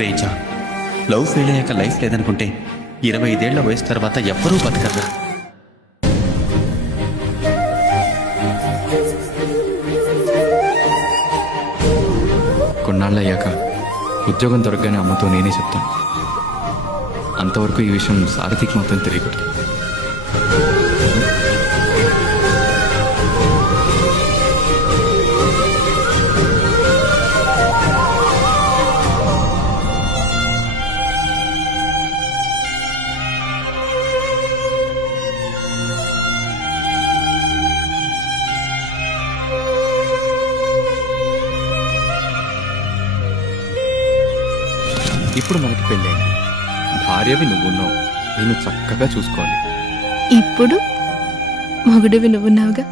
రేంజా, love fail అయ్యాక life లేదనుకుంటే 25 ఏళ్ల వయసు తర్వాత ఎవ్వరూ బతకర్రా. కొన్నాళ్ళు అయ్యాక ఉద్యోగం దొరకగానే అమ్మతో నేనే చెప్తాను. అంతవరకు ఈ విషయం సారథికి మొత్తం తెలియకూడదు. ఇప్పుడు మనకి పెళ్ళైంది, భార్యవి నువ్వున్నావు, నేను చక్కగా చూసుకోవాలి. ఇప్పుడు మొగుడివి నువ్వున్నావుగా.